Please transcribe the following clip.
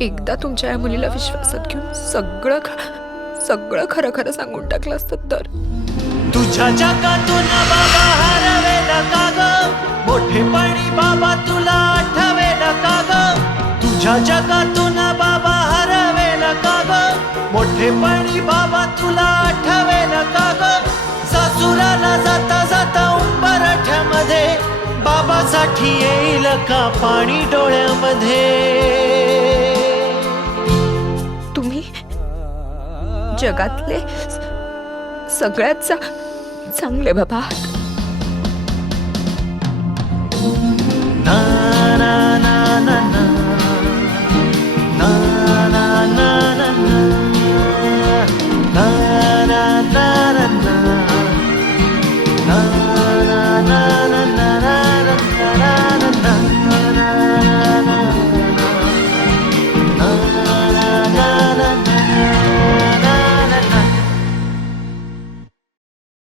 एकदा तुमच्या या मुलीला विश्वासात घेऊन सगळं खरं खरं सांगून टाकलं असतं तर. तुझ्या जगातून बाबा हरवेल का ग, मोठेपणी बाबा तुला आठवेल का ग. तुझ्या जगातून बाबा हरवेल का ग, मोठेपणी बाबा तुला आठवेल का ग. सासुराला जाता जाता उंबरठ्यामध्ये बाबासाठी येईल का पाणी डोळ्यामध्ये. तुम्ही जगातले सगळ्यात चांगले बाबा आहात. ना ना ना ना ना ना ना ना ना ना ना ना ना ना ना